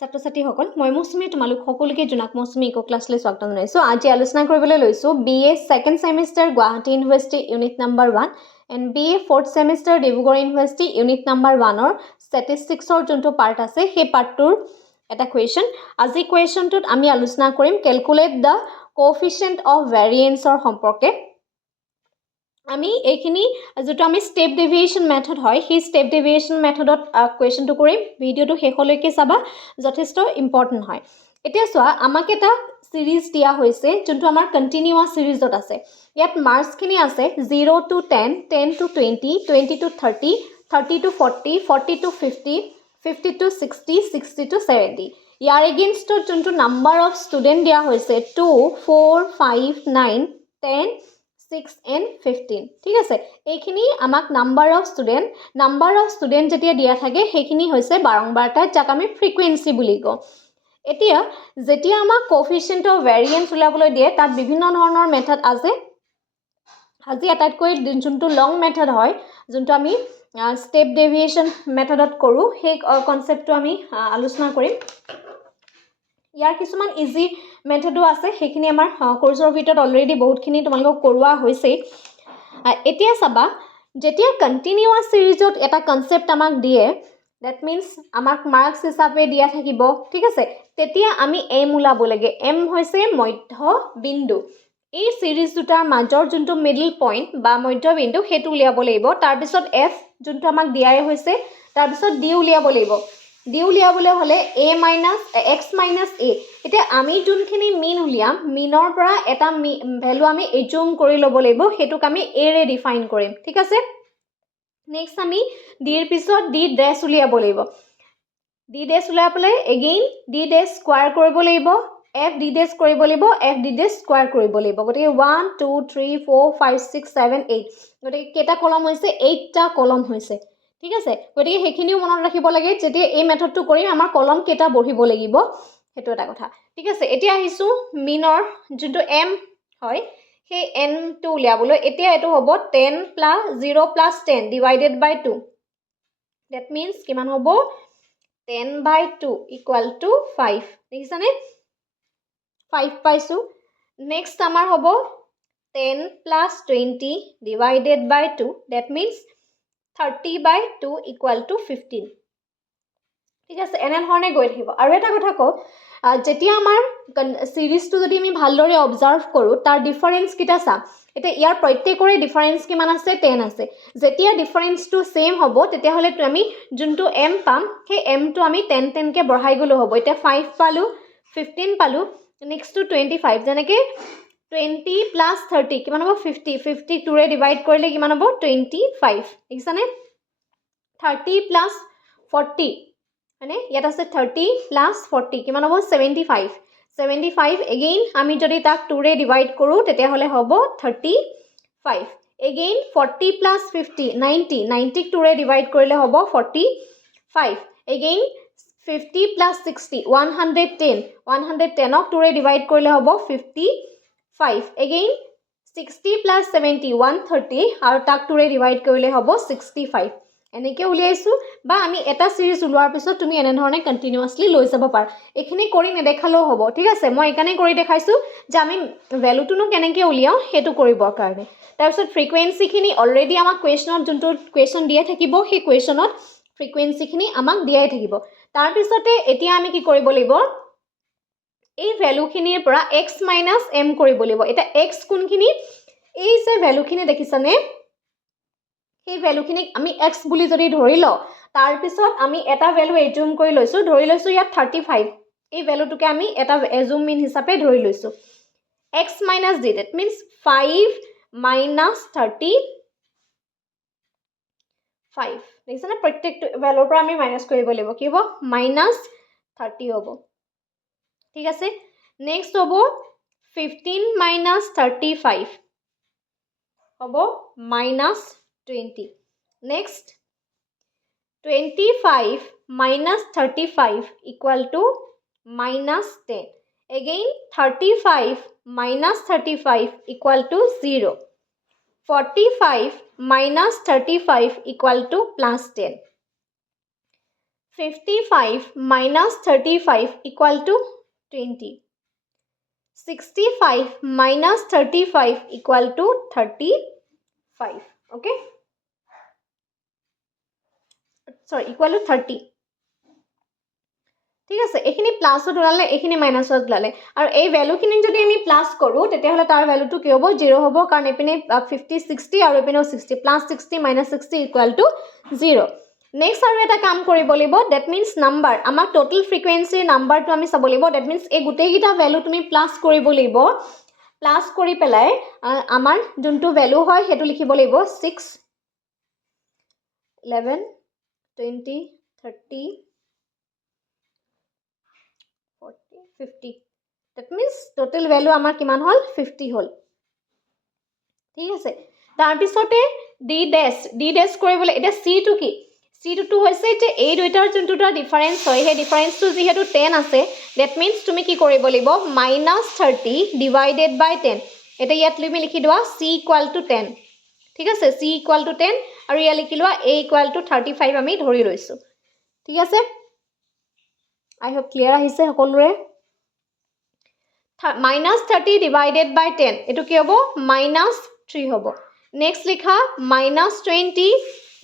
ছাত্ৰ ছাত্ৰীসকল মই মৌচুমী তোমালোক সকলোকে জোনাক মৌচুমী ইকো ক্লাছলৈ স্বাগতম জনাইছোঁ। আজি আলোচনা কৰিবলৈ লৈছোঁ BA second semester Guwahati university unit number 1 and BA fourth semester Dibrugarh university unit number 1ৰ ষ্টেটিষ্টিক্সৰ যোনটো পাৰ্ট আছে সেই পাৰ্টটোৰ এটা কুৱেশ্যন। আজি কুৱেশ্যনটোত আমি আলোচনা কৰিম কেলকুলেট দ্য কোএফিচিয়েণ্ট অফ ভেৰিয়েন্সৰ সম্পৰ্কে। আমি এইখিনি যেটো আমি স্টেপ ডেভিয়েশ্যন মেথড হয় সেই স্টেপ ডেভিয়েশ্যন মেথডত কুৱেশ্যনটো কৰিম। ভিডিঅ'টো শেষলৈকে চাবা, যথেষ্ট ইম্পৰ্টেণ্ট হয়। এতিয়া চোৱা, আমাক এটা সিৰিজ দিয়া হৈছে যোনটো আমাৰ কণ্টিনিউৱাছ সিৰিজত আছে। ইয়াত মাৰ্কছখিনি আছে 0 to 10, 10 to 20, 20 to 30, 30 to 40, 40 to 50, 50 to 60, 60 to 70। ইয়াৰ এগেইনষ্টত যোনটো নাম্বাৰ অফ ষ্টুডেণ্ট দিয়া হৈছে 2, 4, 5, 9, 10, 6 and 15। ঠিক আছে, এইখিনি আমাক নাম্বাৰ অফ ষ্টুডেণ্ট যেতিয়া দিয়া থাকে সেইখিনি হৈছে বাৰম্বাৰতা, যাক আমি ফ্ৰিকুৱেঞ্চি বুলি কওঁ। এতিয়া যেতিয়া আমাক কোএফিচিয়েণ্ট অফ ভেৰিয়েন্স উলিয়াবলৈ দিয়ে তাত বিভিন্ন ধৰণৰ মেথড আছে। আজি আটাইতকৈ যোনটো লং মেথড হয়, যোনটো আমি ষ্টেপ ডেভিয়েশ্যন মেথডত কৰোঁ, সেই কনচেপ্টটো আমি আলোচনা কৰিম। ইয়াৰ কিছুমান ইজি মেথডো আছে, সেইখিনি আমাৰ কোৰ্চৰ ভিতৰত অলৰেডি বহুতখিনি তোমালোকক কৰোৱা হৈছেই। এতিয়া চাবা, যেতিয়া কণ্টিনিউৱাছ সিৰিজত এটা কনচেপ্ট আমাক দিয়ে, ডেট মিনছ আমাক মাৰ্কছ হিচাপে দিয়া থাকিব, ঠিক আছে, তেতিয়া আমি এম ওলাব লাগে। এম হৈছে মধ্যবিন্দু। এই সিৰিজ দুটাৰ মাজৰ যোনটো মিডল পইণ্ট বা মধ্যবিন্দু সেইটো উলিয়াব লাগিব। তাৰপিছত এফ যোনটো আমাক দিয়াই হৈছে, তাৰপিছত ডি উলিয়াব লাগিব। ডি উলিয়াবলৈ হ'লে এক্স মাইনাছ এ। এতিয়া আমি যোনখিনি মিন উলিয়াম, মিনৰ পৰা এটা ভেলু আমি এজুম কৰি ল'ব লাগিব, সেইটোক আমি এৰে ডিফাইন কৰিম, ঠিক আছে। নেক্সট আমি ডিৰ পিছত ডি ডেছ উলিয়াব লাগিব। ডি ডেছ উলিয়াই পেলাই এগেইন ডি ডেছ স্কোৱাৰ কৰিব লাগিব, এফ ডি ডেছ কৰিব লাগিব, এফ ডি ডেছ স্কোৱাৰ কৰিব লাগিব। গতিকে 1 2 3 4 5 6 7 8, গতিকে কেইটা কলম হৈছে? 8টা কলম হৈছে, ঠিক আছে। গতিকে সেইখিনিও মনত ৰাখিব লাগে, যেতিয়া এই মেথডটো কৰিম আমাৰ কলম কেইটা বহিব লাগিব, সেইটো এটা কথা, ঠিক আছে। এতিয়া আহিছোঁ মিনৰ যোনটো এম হয় সেই এনটো উলিয়াবলৈ। এতিয়া এইটো হ'ব 10 plus 0 plus 10 divided by 2। That means কিমান হ'ব? 10/2 ইকুৱেল টু 5। দেখিছানে? 5 পাইছোঁ। নেক্সট আমাৰ হ'ব 10 plus 20 divided by 2। That means 30/2 equal to 15। ঠিক আছে, এনেধৰণে গৈ থাকিব। আৰু এটা কথা কওঁ, যেতিয়া আমাৰ সিৰিজটো যদি আমি ভালদৰে অবজাৰ্ভ কৰোঁ, তাৰ ডিফাৰেঞ্চ কেইটা চাম। এতিয়া ইয়াৰ প্ৰত্যেকৰে ডিফাৰেঞ্চ কিমান আছে? 10 আছে। যেতিয়া ডিফাৰেঞ্চটো ছেইম হ'ব তেতিয়াহ'লে আমি যোনটো এম পাম সেই এমটো আমি 10কে বঢ়াই গ'লেও হ'ব। এতিয়া 5 পালোঁ, 15 পালোঁ, নেক্সটটো 25। যেনেকৈ 20 প্লাছ 30 কিমান হ'ব? 50। 50 2ৰে ডিভাইড কৰিলে কিমান হ'ব? 25। দেখিছানে? 30 প্লাছ 40, হয়নে? ইয়াত আছে 30 প্লাছ 40 কিমান হ'ব? 75। 75 এগেইন আমি যদি তাক 2ৰে ডিভাইড কৰোঁ তেতিয়াহ'লে হ'ব 35। এগেইন 40 প্লাছ 50 90, 90ক 2ৰে ডিভাইড কৰিলে হ'ব 45। এগেইন 50 প্লাছ 60 110, 110ক 2ৰে ডিভাইড কৰিলে হ'ব 55। এগেইন 60 প্লাছ 70 130, আৰু তাক 2ৰে ডিভাইড কৰিলে হ'ব 65। এনেকৈ উলিয়াইছোঁ। বা আমি এটা সিৰিজ ওলোৱাৰ পিছত তুমি এনেধৰণে কণ্টিনিউৱাছলি লৈ যাব পাৰা। এইখিনি কৰি নেদেখালেও হ'ব, ঠিক আছে। মই এইকাৰণে কৰি দেখাইছোঁ যে আমি ভেলুটোনো কেনেকৈ উলিয়াওঁ সেইটো কৰিবৰ কাৰণে। তাৰপিছত ফ্ৰিকুৱেঞ্চিখিনি অলৰেডি আমাক কুৱেশ্যনত যোনটো কুৱেশ্যন দিয়ে থাকিব, সেই কুৱেশ্যনত ফ্ৰিকুৱেঞ্চিখিনি আমাক দিয়াই থাকিব। তাৰপিছতে এতিয়া আমি কি কৰিব লাগিব? এই ভেলুখিনিৰ পৰা এক্স মাইনাছ এম কৰিব লাগিব। এতিয়া এক্স কোনখিনি? এই যে ভেলুখিনি দেখিছানে, সেই ভেলুখিনিক আমি এক্স বুলি যদি ধৰি লওঁ, তাৰপিছত আমি এটা ভেলু এজুম কৰি লৈছোঁ, ধৰি লৈছোঁ ইয়াত 35। এই ভেলুটোকে আমি এটা এজুম মিন হিচাপে ধৰি লৈছোঁ। X minus D, that means 5 minus 35। দেখিছানে? প্ৰত্যেকটো ভেলুৰ পৰা আমি মাইনাছ কৰিব লাগিব। কি হ'ব? মাইনাছ 30 হ'ব, ঠিক আছে। নেক্সট হ'ব 15 মাইনাছ 35 হ'ব minus 20। Next 25 minus 35 equal to minus 10. Again 35 minus 35 equal to 0. 45 minus 35 equal to plus 10. 55 minus 35 equal to 20. 65 minus 35 equal to 35. Okay? Sorry, equal to 30. ঠিক আছে, এইখিনি প্লাছত ওলালে এইখিনি মাইনাছত ওলালে আৰু এই ভ্যালুখিনি যদি আমি প্লাস কৰোঁ তেতিয়াহ'লে তাৰ ভ্যালুটো কি হ'ব 0 হ'ব কাৰণ এইপিনে 50 60 আৰু এইপিনেও 60 plus 60 minus 60 equal to 0 next আৰু এটা কাম কৰিব লাগিব দ্যাট মিন্স নাম্বাৰ আমাৰ টোটাল ফ্ৰিকুৱেন্সিৰ নাম্বাৰটো আমি চাব লাগিব দ্যাট মিন্স এই গোটেইকেইটা ভ্যালু তুমি প্লাস কৰিব লাগিব প্লাস কৰি পেলাই আমাৰ যোনটো ভ্যালু হয় সেইটো লিখিব লাগিব 6 11 20 30 40 50 that means total value আমাৰ কিমান হল 50 হল ঠিক আছে তাৰ পিছতে d dash কৰিবলৈ এটা c টো কি c টো হৈছে যে এই দুইটাৰ যোনটো ডিফাৰেন্স হয় সেই ডিফাৰেন্সটো যেহেতু 10 আছে that means তুমি কি কৰিব লাগিব -30 divided by 10 এটা ইয়াত তুমি লিখি দিবা c equal to 10 ঠিক আছে c equal to 10 আৰু ইয়া লিখি লোৱা a equal to 35 আমি ধৰি লৈছো ঠিক আছে I hope clear আহিছে সকলোৰে -30 divided by 10 এটো কি হ'ব -3 হ'ব next লিখা -20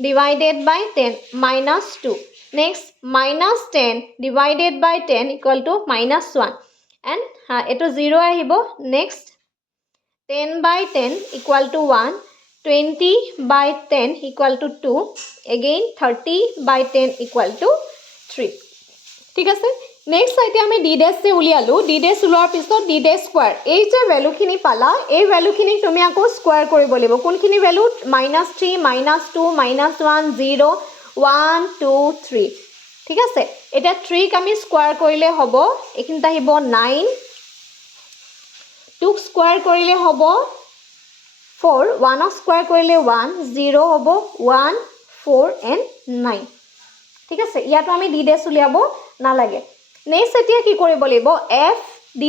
divided by 10 -2 next -10 divided by 10 equal to -1 and এটো 0 আহিব next 10 by 10 equal to 1 20 by 10 equal to 2 again 30 by 10 equal to 3 ঠিক আছে নেক্সট এতিয়া আমি d dash সে উলিয়ালো d dash উলোৱাৰ পিছত d dash স্কয়াৰ এই যে ভ্যালুখিনি পালা এই ভ্যালুখিনি তুমি আকৌ স্কয়াৰ কৰিব লাগিব কোনখিনি ভ্যালু -3 -2 -1 0 1 2 3 ঠিক আছে এটা 3 ক আমি স্কয়াৰ কৰিলে হ'ব এখিনিত আহিব 9 2 স্কয়াৰ কৰিলে হ'ব 4 1 স্কয়াৰ কৰিলে 1 0 হ'ব 1 4 and 9 ঠিক আছে ইয়াতো আমি d dash উলিয়াব নালাগে নেক্সট এতিয়া কি কৰিব লাগিব f d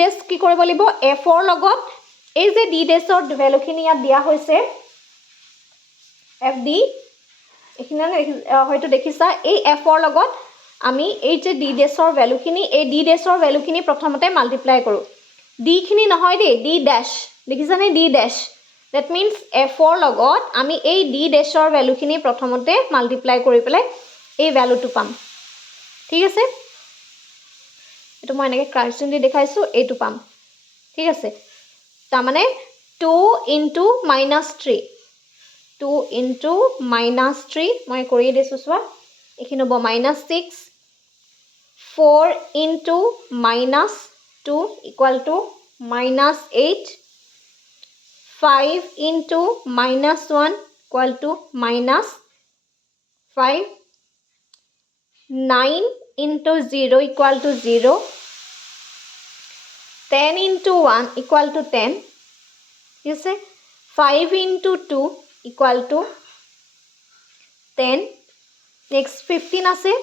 dash কি কৰিব লাগিব f ৰ লগত এই যে d dash ৰ ভ্যালুখিনি ইয়াত দিয়া হৈছে f d এখিনা হয়তো দেখিছা এই f ৰ লগত আমি এই যে d dash ৰ ভ্যালুখিনি এই d dash ৰ ভ্যালুখিনি প্ৰথমতে মাল্টিপ্লাই কৰো d খিনি নহয় দে d dash দেখিছানে d dash that means f ৰ লগত আমি এই d dash ৰ ভ্যালুখিনি প্ৰথমতে মাল্টিপ্লাই কৰি পেলাই এই ভ্যালুটো পাম ঠিক আছে এটো মই এনেকৈ কাৰ্সন দি দেখাইছো এইটো পাম ঠিক আছে তাৰ মানে 2 into -3 2 into -3 মই কৰি দিছো সোৱা এখিনি হ'ব -6 4 into -2 equal to -8 5 into -1 equal to -5 9 into 0 equal to 0 10 into 1 equal to 10 you say 5 into 2 equal to 10 next 15 ase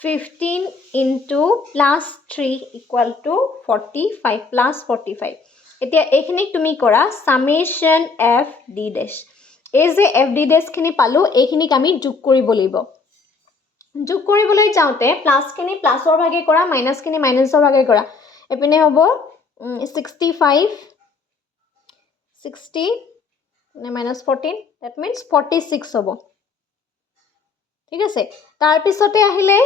15 into plus 3 equal to 45 plus 45 এতিয়া এইখিনি তুমি কৰা summation f d dash এই যে f d dash খিনি পালো এইখিনিক আমি যোগ কৰিব লাগিব যোগ কৰিবলৈ যাওতে প্লাস খিনি প্লাসৰ ভাগে কৰা মাইনাস খিনি মাইনাসৰ ভাগে কৰা এপিনে হ'ব 65 60 -14 that means 46 হ'ব ঠিক আছে তাৰ পিছতে আহিলে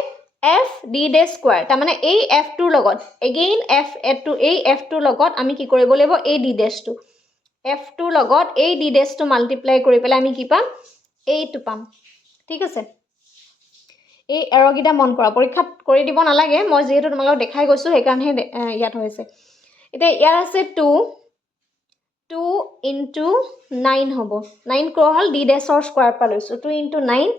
f d dash square তাৰ মানে এই f টোৰ লগত again f টো এই f টোৰ লগত আমি কি কৰিব লাগিব এই d dash টো f টোৰ লগত এই d dash টো মাল্টিপ্লাই কৰি পেলাই আমি কি পাম এইটো পাম ঠিক আছে এই এৰগিটা মন কৰা পৰীক্ষা কৰি দিব নালাগে মই যেহেতু তোমালোকক দেখাই গৈছো সেই কাৰণে ইয়াত হৈছে এটা ইয়াৰ আছে 2 into 9 হ'ব 9 ক্ৰ হল d dash ৰ স্কয়াৰ পা লৈছো 2 into 9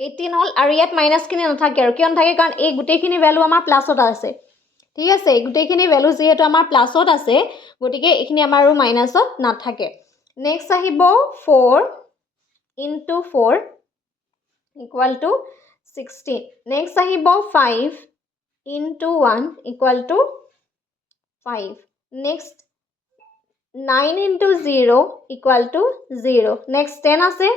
18 হল আৰু ইয়াত মাইনাস খিনি নাথাকে আৰু কিয় নাথাকে কাৰণ এই গুটেইখিনি ভ্যালু আমাৰ প্লাসত আছে ঠিক আছে গুটেইখিনি ভ্যালু যেহেতু আমাৰ প্লাসত আছে গটিকে এইখিনি আমাৰ আৰু মাইনাসত নাথাকে নেক্সট আহিব 4 into 4 equal to 16 next আহিব 5 into 1 equal to 5 next 9 into 0 equal to 0 next 10 আছে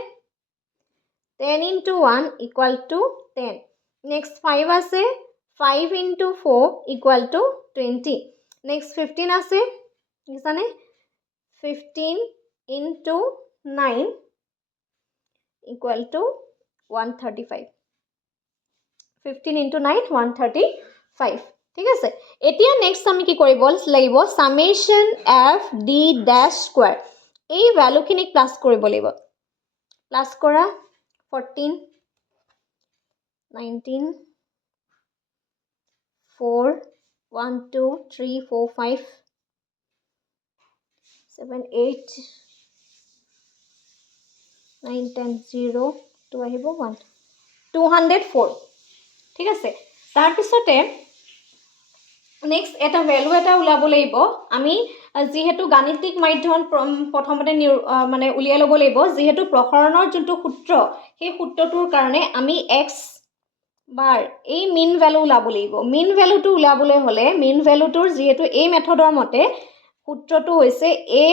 10 into 1 equal to 10. Next 5 আছে 5 into 4 equal to 20. Next 15 আছে কিসানে 15 into 9 equal to 135. 15 into 9 135. ঠিক আছে এতিয়া নেক্সট আমি কি কৰিব লাগিব summation f d dash square এই ভ্যালুখিনি প্লাস কৰিব লাগিব প্লাস কৰা 14 19 4 1 2 3 4 5 7 8 9 10 0 2 আহিব 1 204 ঠিক আছে তাৰ পিছতে নেক্সট এটা ভ্যালু এটা উলাব লাগিব আমি যেহেতু গাণিতিক মাধ্যম প্ৰথমতে মানে উলিয়াই লব লাগিব যেহেতু প্ৰসাৰণৰ যোনটো সূত্ৰ সেই সূত্ৰটোৰ কাৰণে আমি x বার এই মিন ভ্যালু উলাব লাগিব মিন ভ্যালুটো উলাবলৈ হলে মিন ভ্যালুটোৰ যেহেতু এই মেথডৰ মতে সূত্ৰটো হৈছে a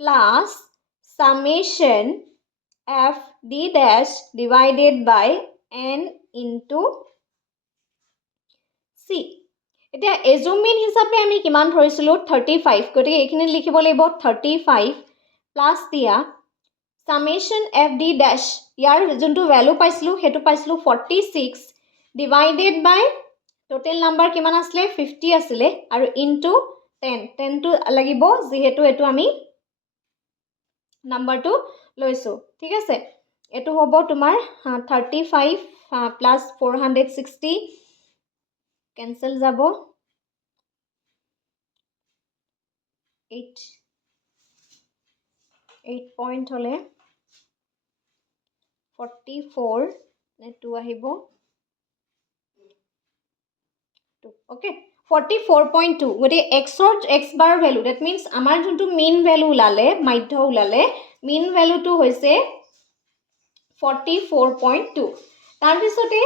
plus summation f d dash divided by n into c এতিয়া এজুম মিন হিচাপে আমি কিমান ধৰিছিলো 35 গতিকে এইখিনি লিখিব লাগিব 35 প্লাস দিয়া summation f d dash ইয়াৰ যোনটো ভ্যালু পাইছিলো হেতু পাইছিলো 46 divided by total number কিমান আসলে 50 আসলে আৰু into 10 10 টো লাগিব যেহেতু এটো আমি নাম্বাৰটো লৈছো ঠিক আছে এটো হ'ব তোমাৰ 35 plus 460 cancel যাব 8 point হলে 44 নে 2 আহিব okay 44.2 গটি x bar value that means আমাৰ যোনটো mean value উলালে মাধ্য উলালে mean value টো হৈছে 44.2 তাৰ পিছতে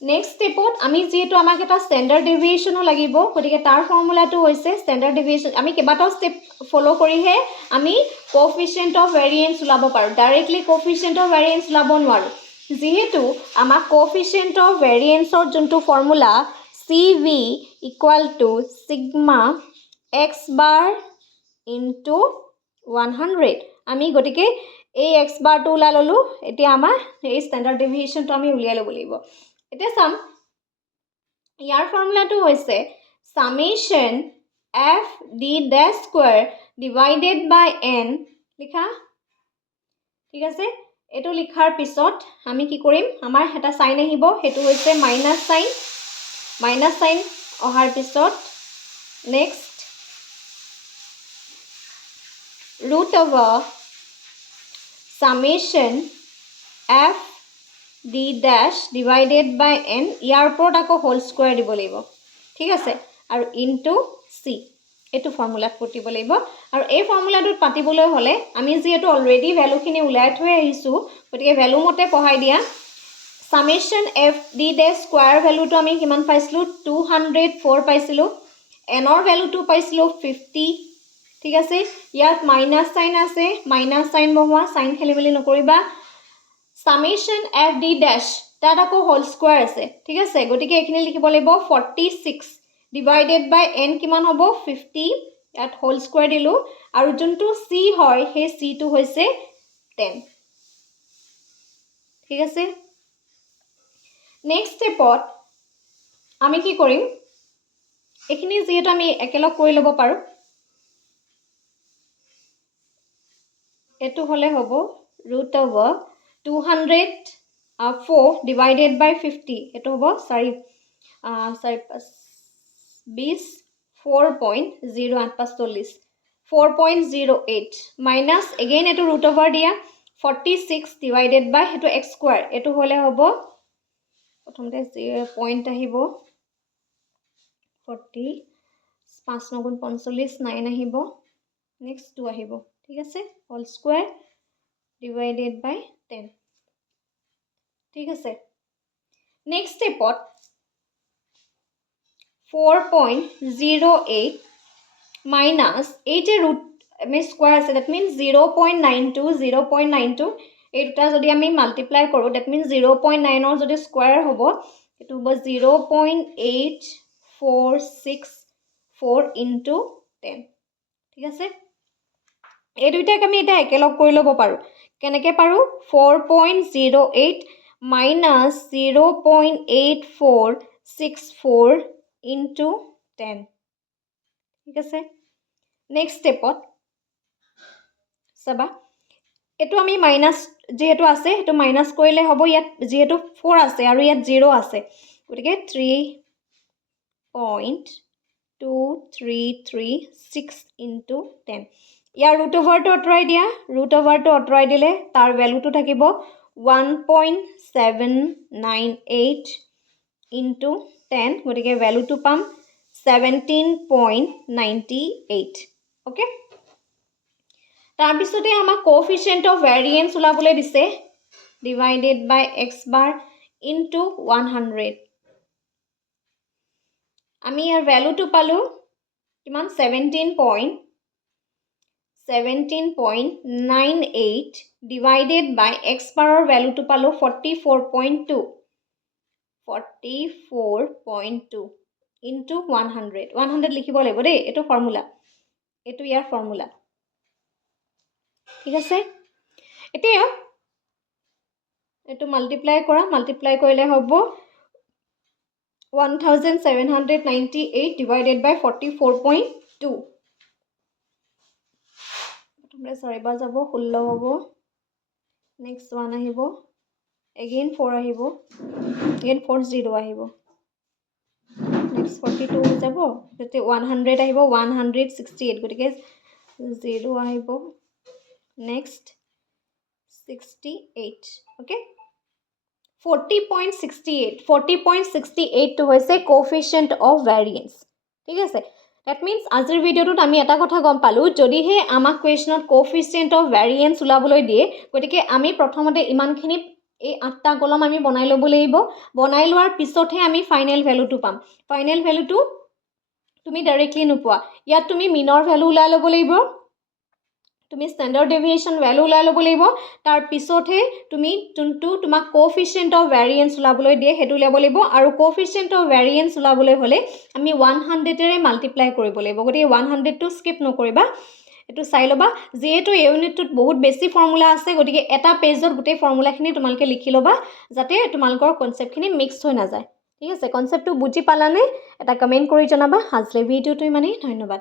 next stepত আমি যেটো আমাক এটা standard deviation লাগিব গটিকে তাৰ ফৰ্মুলাটো হৈছে standard deviation আমি কেবাটাও step follow কৰিহে আমি coefficient of variance উলাব পাৰো directly coefficient of variance উলাব নোৱাৰো যেহেতু আমাক coefficient of variance ৰ যোনটো formula CV equal to sigma x bar into 100 আমি গটিকে এই x bar টো উলা ললো এতিয়া আমাৰ এই standard deviation টো আমি উলিয়াই লব লাগিব এতিয়া সাম ইয়াৰ ফৰ্মুলাটো হৈছে summation f d dash square divided by n লিখা ঠিক আছে এটো লিখাৰ পিছত আমি কি কৰিম আমাৰ এটা সাইন আহিব হেতু হৈছে মাইনাস সাইন অহাৰ পিছত next root over summation f d dash divided by n ইয়াৰ ওপৰত আকৌ হোল স্কয়াৰ দিব লাগিব ঠিক আছে আৰু into c এটো ফৰ্মুলাত পটিব লাগিব আৰু এই ফৰ্মুলাটোত পাতিবলৈ হলে আমি যেহেতু অলৰেডি ভ্যালুখিনি উলাই থৈ আহিছো গতিকে ভ্যালু মতে পঢ়াই দিয়া summation f d dash square value to আমি কিমান পাইছিলো 204 পাইছিলো n ৰ ভ্যালুটো পাইছিলো 50 ঠিক আছে ইয়াত মাইনাস সাইন আছে মাইনাস সাইন বহোৱা সাইন খেলিমেলি নকৰিবা summation f d dash তাত আকৌ হোল স্কয়াৰ আছে ঠিক আছে গটিকে এখিনি লিখিব লাগিব 46 divided by n কিমান হ'ব 50 ইয়াত হোল স্কয়াৰ দিলো আৰু যোনটো c হয় সেই c টো হৈছে 10 ঠিক আছে next stepত আমি কি কৰিম এখিনি যেহেতু আমি একেলগ কৰি লব পাৰো এটো হলে হ'ব root over 204 divided by 50 এটো হ'ব 4 20 4.08 4.08 minus again এটো root over দিয়া 46 divided by হেতু x square এটো হলে হ'ব প্ৰথমতে পইণ্ট আহিব 40 5 9 45 9 আহিব next 2 আহিব ঠিক আছে হোল স্কয়াৰ divided by 10 ঠিক আছে next stepত 4.08 minus 8 root square আছে that means 0.92 এই দুটা যদি আমি মাল্টিপ্লাই কৰোঁ ডেট মিনছ 0.9ৰ যদি স্কুৱাৰ হ'ব এইটো হ'ব 0.8464 ইনটু 10 ঠিক আছে এই দুইটাক আমি এটা একেলগ কৰি ল'ব পাৰোঁ কেনেকৈ পাৰোঁ 4.08 minus 0.8464 into 10 ঠিক আছে নেক্সট ষ্টেপত চাবা এইটো আমি মাইনাছ যেহেতু আছে সেইটো মাইনাছ কৰিলে হ'ব ইয়াত যেহেতু 4 আছে আৰু ইয়াত 0 আছে গতিকে 3.2336 into 10 ইয়াৰ ৰুট অভাৰটো আঁতৰাই দিয়া ৰুট অভাৰটো আঁতৰাই দিলে তাৰ ভেলুটো থাকিব 1.798 into 10 গতিকে ভেলুটো পাম 17.98 ওকে তাৰপিছতে আমাক কোএফিচিয়েন্ট অফ ভেৰিয়েন্স ওলাবলৈ দিছে ডিভাইডেড বাই x bar into 100 আমি ইয়াৰ ভেলুটো পালো কিমান 17.98 divided by x barৰ ভেলুটো পালো 44.2 into 100 লিখিব লাগিব দেই এটো ফৰ্মুলা এটো ইয়াৰ ফৰ্মুলা ঠিক আছে এতিয়া এটো মাল্টিপ্লাই কৰা মাল্টিপ্লাই কৰিলে হ'ব 1798 divided by 44.2 প্ৰথমে 4 বাৰ যাব 16 হ'ব নেক্সট 1 আহিব again 4 আহিব again 40 আহিব next 42 যাব তেতে 100 আহিব 168 গটিকে 0 আহিব next 68 okay 40.68 to hoise coefficient of variance ঠিক আছে that means আজিৰ ভিডিওটোত আমি এটা কথা গম পালো যদি হে আমাক কোৱেশ্চনত coefficient of variance উলাবলৈ দিয়ে গটিকে আমি প্ৰথমতে ইমানখিনি এই 8টা কলম আমি বনাই লব লাগিব বনাই লোৱাৰ পিছতহে আমি ফাইনাল ভ্যালুটো পাম ফাইনাল ভ্যালুটো তুমি ডাইৰেক্টলি নোপোৱা ইয়াত তুমি মিনৰ ভ্যালু উলাই লব লাগিব তুমি স্ট্যান্ডাৰ্ড ডেভিয়েশন ভ্যালু উলাই লব লাগিব তাৰ পিছতহে তুমি যোনটো তোমাক কোএফিচিয়েন্ট অফ ভেৰিয়েন্স উলাবলৈ দিয়ে হেতু উলাব লাগিব আৰু কোএফিচিয়েন্ট অফ ভেৰিয়েন্স উলাবলৈ হলে আমি 100 ৰে মাল্টিপ্লাই কৰিব লাগিব গতিকে 100 টো স্কিপ নকৰিবা এটো চাই লবা যেহেতু এই ইউনিটটোত বহুত বেছি ফৰ্মুলা আছে গতিকে এটা পেজত গোটেই ফৰ্মুলাখিনি তোমালকে লিখি লবা যাতে তোমালকৰ কনসেপ্টখিনি মিক্স হৈ না যায় ঠিক আছে কনসেপ্টটো বুজি পালানে এটা কমেন্ট কৰি জনাবা আজিৰ ভিডিওটো ইমানেই ধন্যবাদ